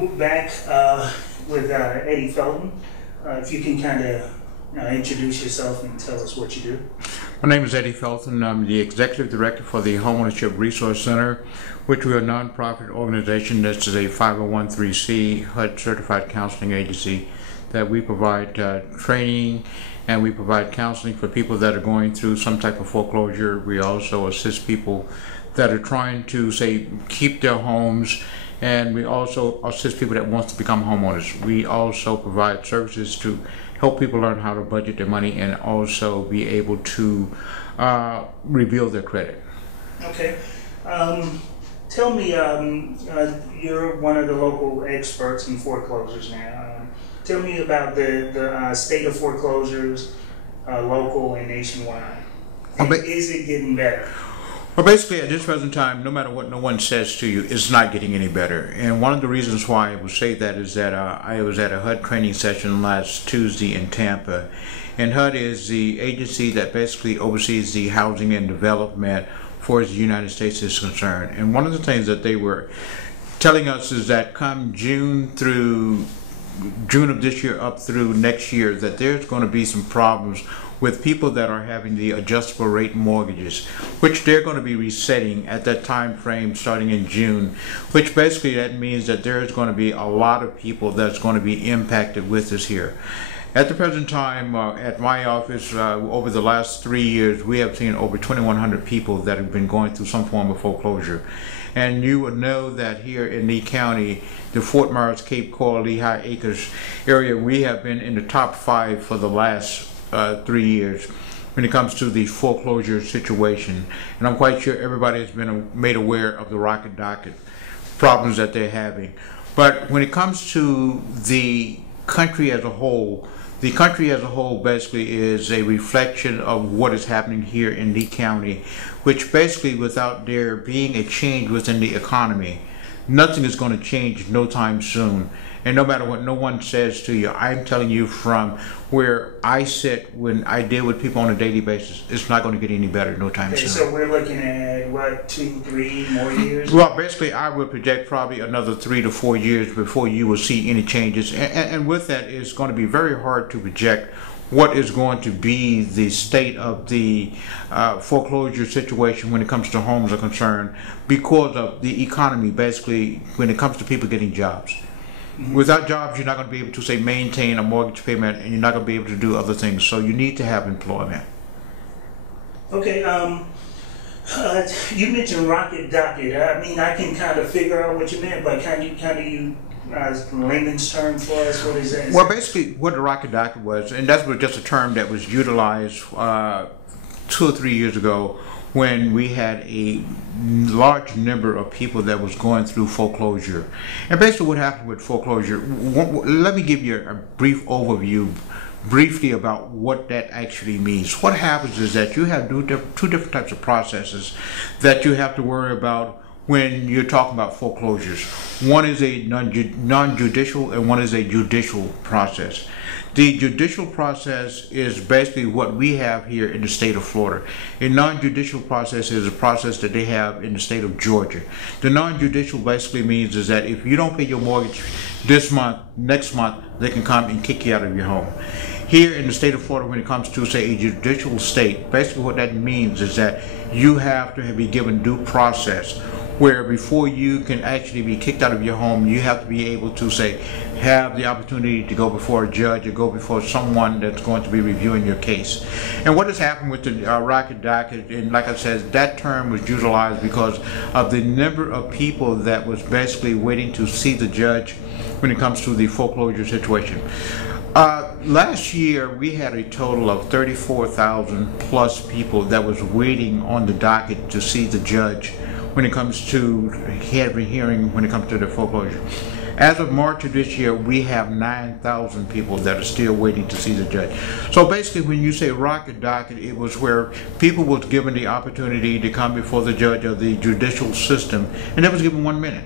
We're back with Eddie Felton. If you can kind of introduce yourself and tell us what you do. My name is Eddie Felton. I'm the Executive Director for the Homeownership Resource Center, which we are a nonprofit organization that is a 501(c) HUD certified counseling agency that we provide training and we provide counseling for people that are going through some type of foreclosure. We also assist people that are trying to, say, keep their homes, and we also assist people that want to become homeowners. We also provide services to help people learn how to budget their money and also be able to rebuild their credit. Okay. Tell me, you're one of the local experts in foreclosures now. Tell me about the state of foreclosures, local and nationwide. Is it getting better? Well, basically, at this present time, no matter what no one says to you, it's not getting any better. And one of the reasons why I would say that is that I was at a HUD training session last Tuesday in Tampa. And HUD is the agency that basically oversees the housing and development for the United States is concerned. And one of the things that they were telling us is that come June of this year up through next year, that there's going to be some problems with people that are having the adjustable rate mortgages, which they're going to be resetting at that time frame starting in June, which basically that means that there's going to be a lot of people that's going to be impacted with this here. At the present time, at my office, over the last 3 years, we have seen over 2,100 people that have been going through some form of foreclosure. And you would know that here in Lee County, the Fort Myers, Cape Coral, Lehigh Acres area, we have been in the top 5 for the last 3 years when it comes to the foreclosure situation. And I'm quite sure everybody has been made aware of the rocket docket problems that they're having. But when it comes to the country as a whole, the country as a whole basically is a reflection of what is happening here in Lee County, which basically without there being a change within the economy, nothing is going to change no time soon. And no matter what no one says to you, I'm telling you from where I sit when I deal with people on a daily basis, it's not going to get any better no time soon. So we're looking at, what, 2-3 more years? Well, basically, I would project probably another 3 to 4 years before you will see any changes. And with that, it's going to be very hard to project what is going to be the state of the foreclosure situation when it comes to homes are concerned because of the economy, basically, when it comes to people getting jobs. Mm-hmm. Without jobs, you're not going to be able to, say, maintain a mortgage payment, and you're not going to be able to do other things. So you need to have employment. Okay. You mentioned rocket docket. I mean, I can kind of figure out what you meant, but can you layman's term for us, what is that? Well, basically, what the rocket docket was, and that was just a term that was utilized 2 or 3 years ago when we had a large number of people that was going through foreclosure. And basically what happened with foreclosure, let me give you a brief overview briefly about what that actually means. What happens is that you have two different types of processes that you have to worry about when you're talking about foreclosures. One is a non-judicial and one is a judicial process. The judicial process is basically what we have here in the state of Florida. A non-judicial process is a process that they have in the state of Georgia. The non-judicial basically means is that if you don't pay your mortgage this month, next month, they can come and kick you out of your home. Here in the state of Florida, when it comes to, say, a judicial state, basically what that means is that you have to be given due process, where before you can actually be kicked out of your home, you have to be able to, say, have the opportunity to go before a judge or go before someone that's going to be reviewing your case. And what has happened with the rocket docket, and like I said, that term was utilized because of the number of people that was basically waiting to see the judge when it comes to the foreclosure situation. Last year, we had a total of 34,000 plus people that was waiting on the docket to see the judge when it comes to every hearing when it comes to the foreclosure. As of March of this year, we have 9,000 people that are still waiting to see the judge. So basically, when you say rocket docket, it was where people was given the opportunity to come before the judge of the judicial system, and that was given 1 minute.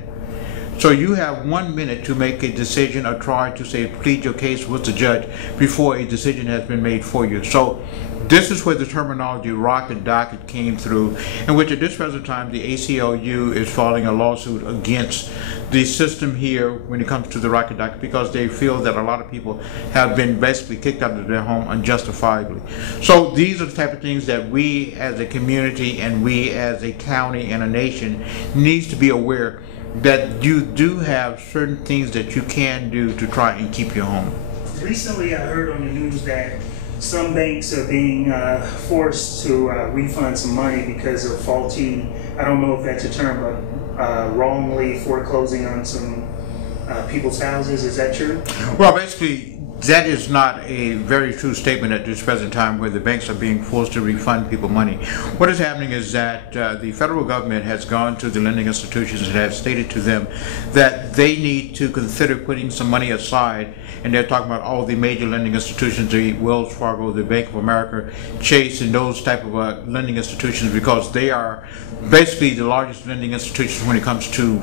So you have 1 minute to make a decision or try to say plead your case with the judge before a decision has been made for you. So this is where the terminology rocket docket came through, in which at this present time the ACLU is filing a lawsuit against the system here when it comes to the rocket docket, because they feel that a lot of people have been basically kicked out of their home unjustifiably. So these are the type of things that we as a community and we as a county and a nation needs to be aware that you do have certain things that you can do to try and keep your home. Recently I heard on the news that some banks are being forced to refund some money because of faulty, I don't know if that's a term, but wrongly foreclosing on some people's houses. Is that true? Well, basically, that is not a very true statement at this present time where the banks are being forced to refund people money. What is happening is that the federal government has gone to the lending institutions and has stated to them that they need to consider putting some money aside, and they're talking about all the major lending institutions, the Wells Fargo, the Bank of America, Chase, and those type of lending institutions, because they are basically the largest lending institutions when it comes to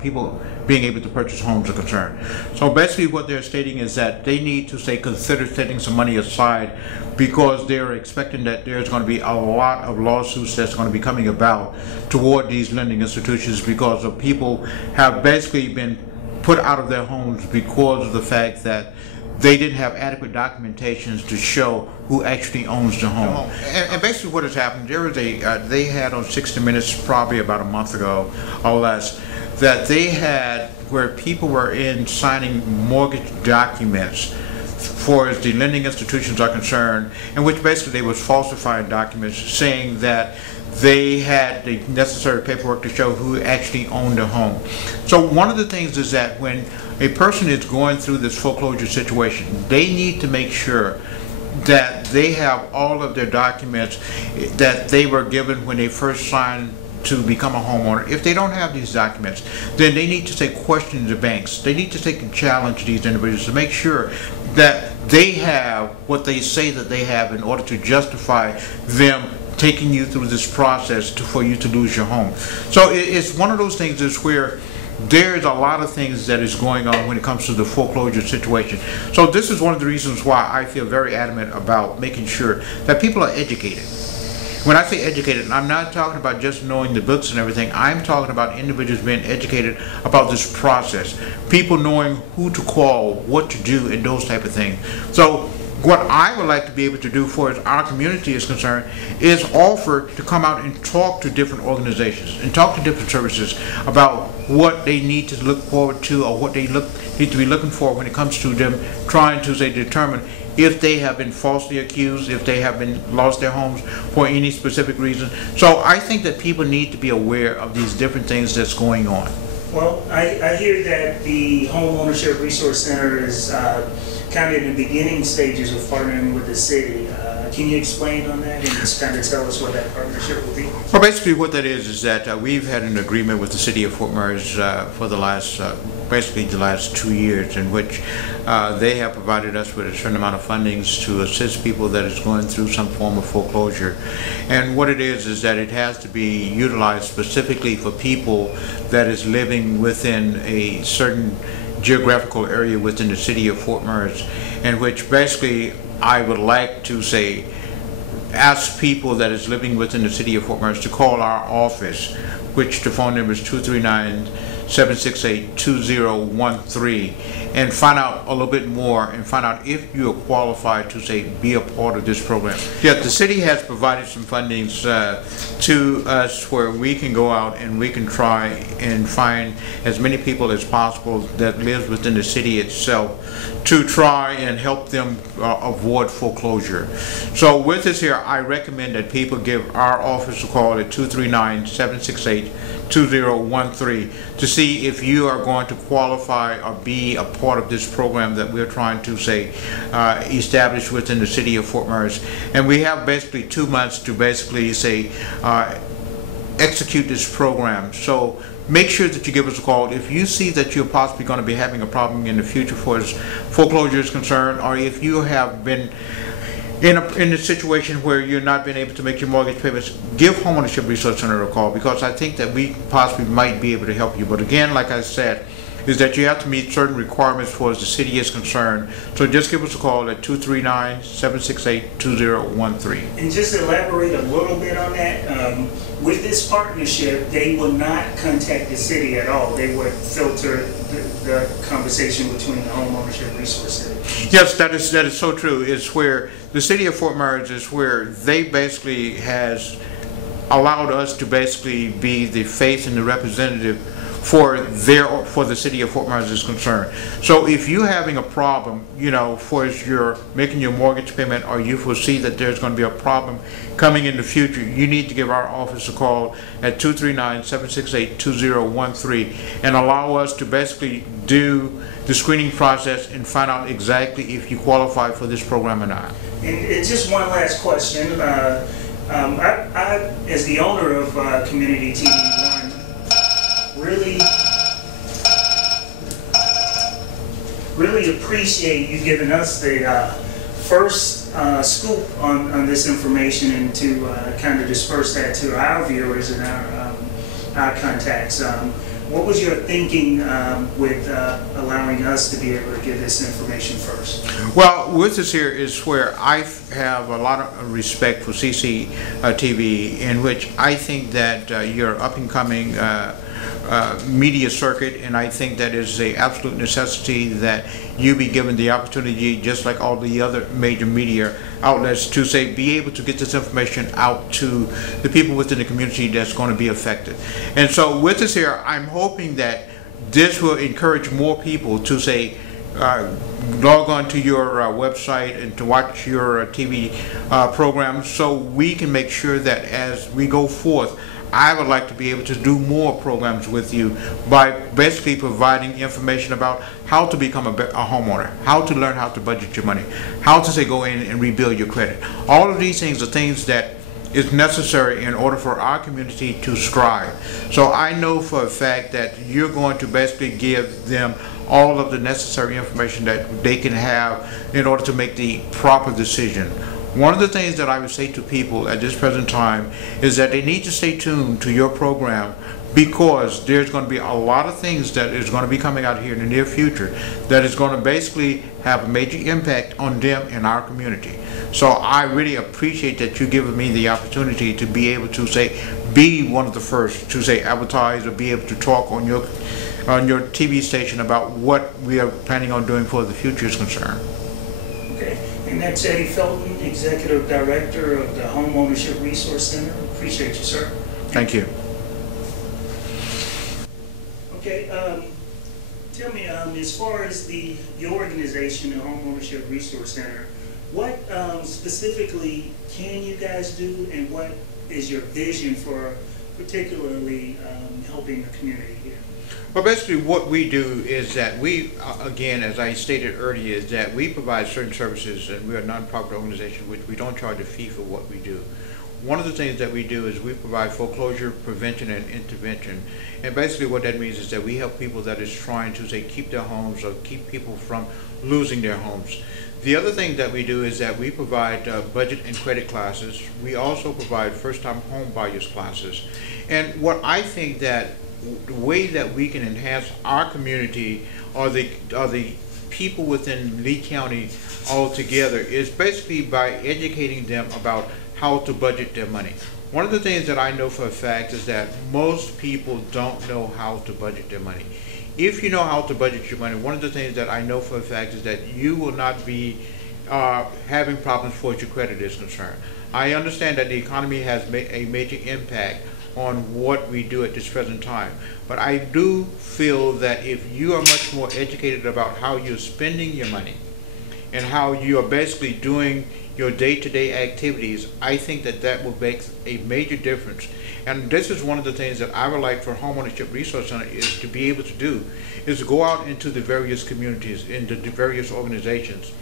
people being able to purchase homes are concerned. So basically what they're stating is that they need to consider setting some money aside, because they're expecting that there's going to be a lot of lawsuits that's going to be coming about toward these lending institutions, because of people have basically been put out of their homes because of the fact that they didn't have adequate documentations to show who actually owns the home. And basically what has happened, there was they had on 60 Minutes probably about a month ago or less, that they had where people were signing mortgage documents for as the lending institutions are concerned, in which basically they was falsifying documents saying that they had the necessary paperwork to show who actually owned the home. So one of the things is that when a person is going through this foreclosure situation, they need to make sure that they have all of their documents that they were given when they first signed to become a homeowner. If they don't have these documents, then they need to question the banks. They need to challenge these individuals to make sure that they have what they say that they have in order to justify them taking you through this process for you to lose your home. So it's one of those things is where there's a lot of things that is going on when it comes to the foreclosure situation. So this is one of the reasons why I feel very adamant about making sure that people are educated. When I say educated, I'm not talking about just knowing the books and everything. I'm talking about individuals being educated about this process. People knowing who to call, what to do, and those type of things. So what I would like to be able to do for as our community is concerned is offer to come out and talk to different organizations and talk to different services about what they need to look forward to or what they need to be looking for when it comes to them trying to determine if they have been falsely accused, if they have been lost their homes for any specific reason. So I think that people need to be aware of these different things that's going on. Well, I hear that the Home Ownership Resource Center is kind of in the beginning stages of partnering with the city. Can you explain on that and just kind of tell us what that partnership will be? Well, basically what that is that we've had an agreement with the city of Fort Myers for the last, basically the last 2 years, in which they have provided us with a certain amount of fundings to assist people that is going through some form of foreclosure. And what it is that it has to be utilized specifically for people that is living within a certain geographical area within the city of Fort Myers, in which basically I would like to ask people that is living within the city of Fort Myers to call our office, which the phone number is 239-768-2013, and find out a little bit more and find out if you are qualified to be a part of this program. Yeah, the city has provided some fundings to us where we can go out and we can try and find as many people as possible that lives within the city itself to try and help them avoid foreclosure. So with this here, I recommend that people give our office a call at 239-768-2013 to see if you are going to qualify or be a part of this program that we're trying to establish within the city of Fort Myers. And we have basically 2 months to basically execute this program. So make sure that you give us a call if you see that you're possibly going to be having a problem in the future for as foreclosure is concerned, or if you have been in a situation where you're not being able to make your mortgage payments, give Homeownership Resource Center a call, because I think that we possibly might be able to help you. But again, like I said, is that you have to meet certain requirements for as the city is concerned. So just give us a call at 239-768-2013. And just elaborate a little bit on that. With this partnership, they will not contact the city at all. They would filter the conversation between the Homeownership Resource Center. Yes, that is so true. It's where the city of Fort Myers is where they basically has allowed us to basically be the face and the representative for the city of Fort Myers is concerned. So if you're having a problem, for as you're making your mortgage payment, or you foresee that there's going to be a problem coming in the future, you need to give our office a call at 239-768-2013 and allow us to basically do the screening process and find out exactly if you qualify for this program or not. And just one last question. I, as the owner of Community TV One, really appreciate you giving us the first scoop on this information, and to kind of disperse that to our viewers and our contacts. What was your thinking with allowing us to be able to give this information first? Well, with this here is where I have a lot of respect for CCTV, in which I think that your up-and-coming media circuit, and I think that is a absolute necessity that you be given the opportunity, just like all the other major media outlets, to be able to get this information out to the people within the community that's going to be affected. And so with this here, I'm hoping that this will encourage more people to log on to your website and to watch your TV program, so we can make sure that as we go forth, I would like to be able to do more programs with you by basically providing information about how to become a homeowner, how to learn how to budget your money, how to go in and rebuild your credit. All of these things are things that is necessary in order for our community to strive. So I know for a fact that you're going to basically give them all of the necessary information that they can have in order to make the proper decision. One of the things that I would say to people at this present time is that they need to stay tuned to your program, because there's going to be a lot of things that is going to be coming out here in the near future that is going to basically have a major impact on them in our community. So I really appreciate that you giving me the opportunity to be able to be one of the first to advertise or be able to talk on your TV station about what we are planning on doing for the future is concerned. Okay. And that's Eddie Felton, Executive Director of the Homeownership Resource Center. Appreciate you, sir. Thank you. Okay, tell me, as far as your organization, the Homeownership Resource Center, what specifically can you guys do, and what is your vision for particularly helping the community here? Well, basically what we do is that we, again, as I stated earlier, is that we provide certain services, and we're a nonprofit organization which we don't charge a fee for what we do. One of the things that we do is we provide foreclosure prevention and intervention. And basically what that means is that we help people that is trying to keep their homes or keep people from losing their homes. The other thing that we do is that we provide budget and credit classes. We also provide first-time home buyers classes. And what I think that the way that we can enhance our community or the people within Lee County altogether is basically by educating them about how to budget their money. One of the things that I know for a fact is that most people don't know how to budget their money. If you know how to budget your money, one of the things that I know for a fact is that you will not be having problems for your credit is concerned. I understand that the economy has a major impact on what we do at this present time, but I do feel that if you are much more educated about how you're spending your money and how you are basically doing your day-to-day activities, I think that that will make a major difference. And this is one of the things that I would like for Homeownership Resource Center is to be able to do, is to go out into the various communities, into the various organizations,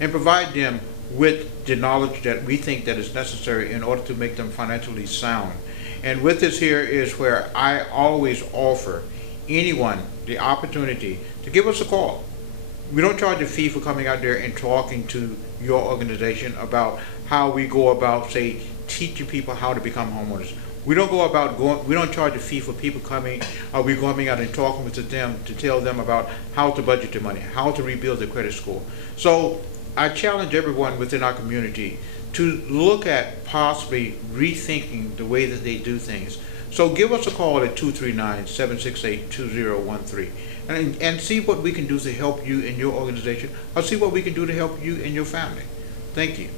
and provide them with the knowledge that we think that is necessary in order to make them financially sound. And with this here is where I always offer anyone the opportunity to give us a call. We don't charge a fee for coming out there and talking to your organization about how we go about, say, teaching people how to become homeowners. We don't go about we don't charge a fee for people coming. We're coming out and talking with them to tell them about how to budget their money, how to rebuild their credit score. So I challenge everyone within our community to look at possibly rethinking the way that they do things. So give us a call at 239-768-2013 and see what we can do to help you in your organization, or see what we can do to help you and your family. Thank you.